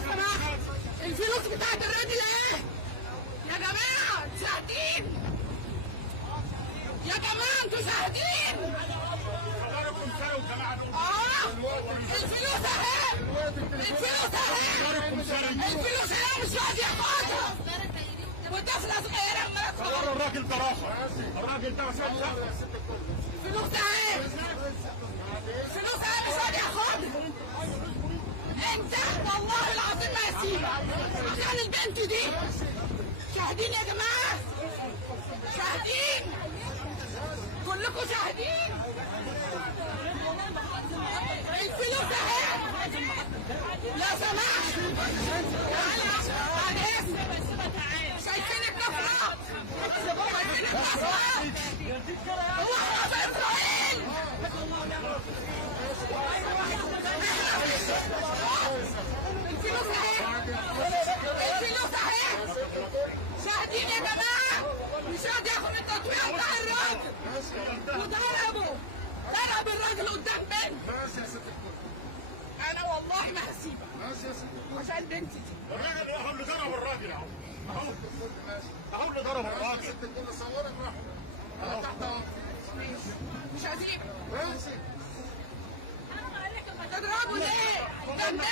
سمحت الفلوس بتاعت الراجل ايه؟ يا جماعة شاهدين، يا جماعة انتوا شاهدين. الفلوس اهي، الفلوس اهي، الفلوس اهي مش راضي ياخدها، وطفلة صغيرة عمالة تخبط. الراجل ده رافع، الراجل ده الفلوس اهي، الفلوس اهي مش راضي ياخدها. انت والله العظيم ما هسيبك عشان البنت دي. شاهدين يا جماعة، شاهدين، كلكم شاهدين. الفلوس اهي لو سمحت. تعالى بعد اذنك، شايفين الكفرات، شايفين الكفرات، هو حرام اسرائيل. الفلوس اهي، الفلوس اهي، شاهدين يا جماعه. مش راضي ياخد التطويع بتاع الراجل وضربه، ضرب الراجل قدام بنت. ماشي يا ست الكل، انا والله ما هسيبك ماشي يا ست الكل. عشان بنتي دي. الراجل اهو اللي ضرب الراجل اهو، اهو ماشي اهو اللي ضرب يا الراجل. ست الكل، صورك راح انا تحت اهو. مش هسيبك. ماشي تضربه ليه؟ قدام بنت،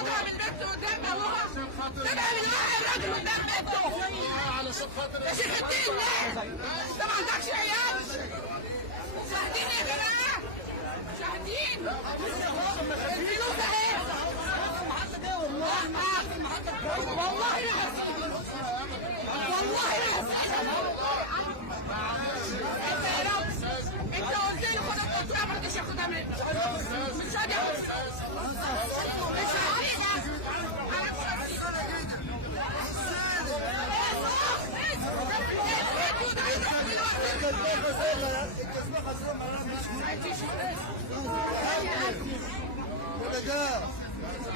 تضرب البنت قدام ابوها، تضرب الراجل قدام بنته. علشان خاطر يا شيخ الدين ليه؟ انت ما عندكش عيال؟ شاهدين يا جماعه، شاهدين. الفلوس اهي، والله ما هسيبك، والله ما هسيبك، والله ما هسيبك. انت يا رب، انت قلت لي خد القطوع ما رضيش ياخدها منك، مش راضي ياخدها، مش هسيبك، انا مش هسيبك.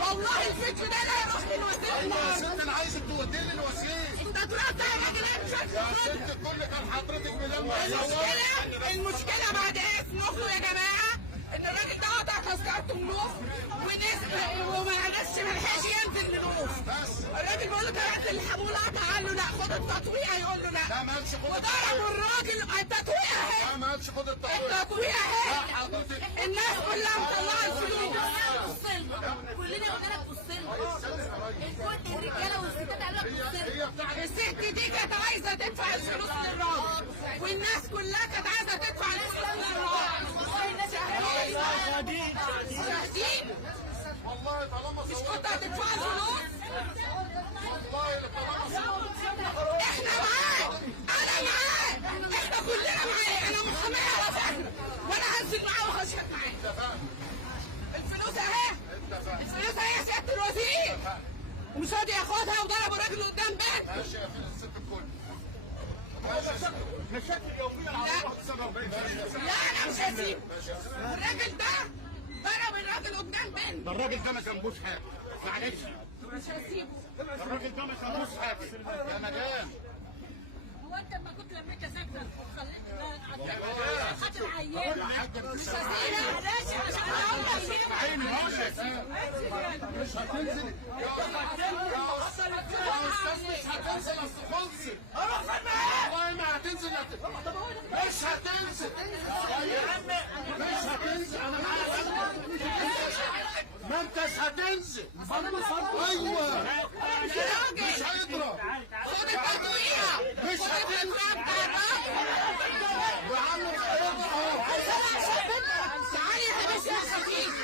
والله الفكر ده لا يروح للوزير. يا ست انا عايزك توديني للوزير. انت طلعت يا راجل ايه مش يا ست الكل كان حضرتك ملمح المشكلة بعد اسمه يا جماعة ان الراجل ده قطع تذكرته منوف وما ملحقش ينزل منوف. الراجل بيقول له تعالى الحمولة قال له لا خد التطويع، يقول له لا. لا ما قالش خد وضربوا الراجل. التطويع اهي، لا ما قالش خد التطويع. التطويع اهي، حضرتك الناس كلها مطلعة الفلوس. كلنا قلنا لك بص لنا، الكل الرجاله والستات قالوا لك بص لنا. هي بتاعت الست دي كانت عايزة تدفع الفلوس للراجل، والناس كلها كانت عايزة تدفع الفلوس للراجل. شاهدين، شاهدين، والله طالما مش كنت هتدفع الفلوس؟ والله طالما احنا معاك، انا معاك، احنا كلنا معاك، انا محامية على فكرة، وانا هنزل معاه وهشهد معاه. اتفقنا الفلوس اهي، الفلوس اهي يا سيادة الوزير، ومش راضي ياخدها وضرب الراجل قدام بنت. ماشي يا ست الكل. مشاكل يوميه على 41. لا انا مش هسيبه. الراجل ده ضرب الراجل قدام بنت. ده الراجل ده ما جنبوش حاجه، معلش مش هسيبه. الراجل ده ما جنبوش حاجه يا مدام. هو انت لما كنت لميت ساكنه وخليت خاطر عيان مش هسيبه. معلش عشان هم عيني مش هتنزل يا استاذ، مش هتنزل اصل خلصت. والله ما هتنزل، مش هتنزل يا عم، مش هتنزل. انا معاك، ما انتش هتنزل. ايوه يا راجل مش هيضرب. خد التطويع، مش خد التطويع بتاع الراجل. يا عم مش هيضرب. تعالي يا حبيبتي يا خفيف.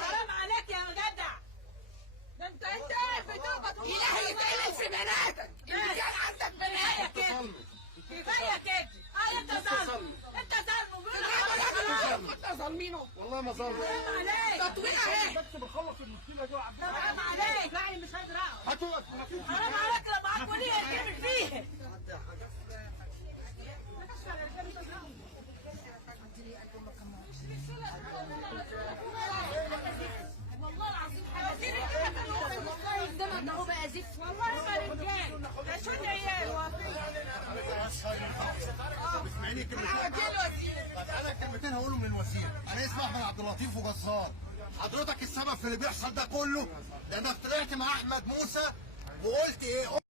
حرام عليك يا جدع. ده انت بتقبض الهي يتعمل في بناتك اللي كان عندك بنات. كفايه كده. انت ظالم، انت ظالم. كنت ظالمينه والله ما ظلم. حرام عليك، تطويع اهي. بس بنخلص المشكله دي وعم حرام عليك. مش هيدرعوا. هتقف. حرام عليك لما معاك وليه تعمل فيه. دي والله ما رجال ده شويه عيال اسمعيني كلمتين. طب انا كلمتين هقولهم للوزير. انا اسمي احمد عبد اللطيف وجزار. حضرتك السبب في اللي بيحصل ده كله لانك طلعت مع احمد موسى وقلت ايه؟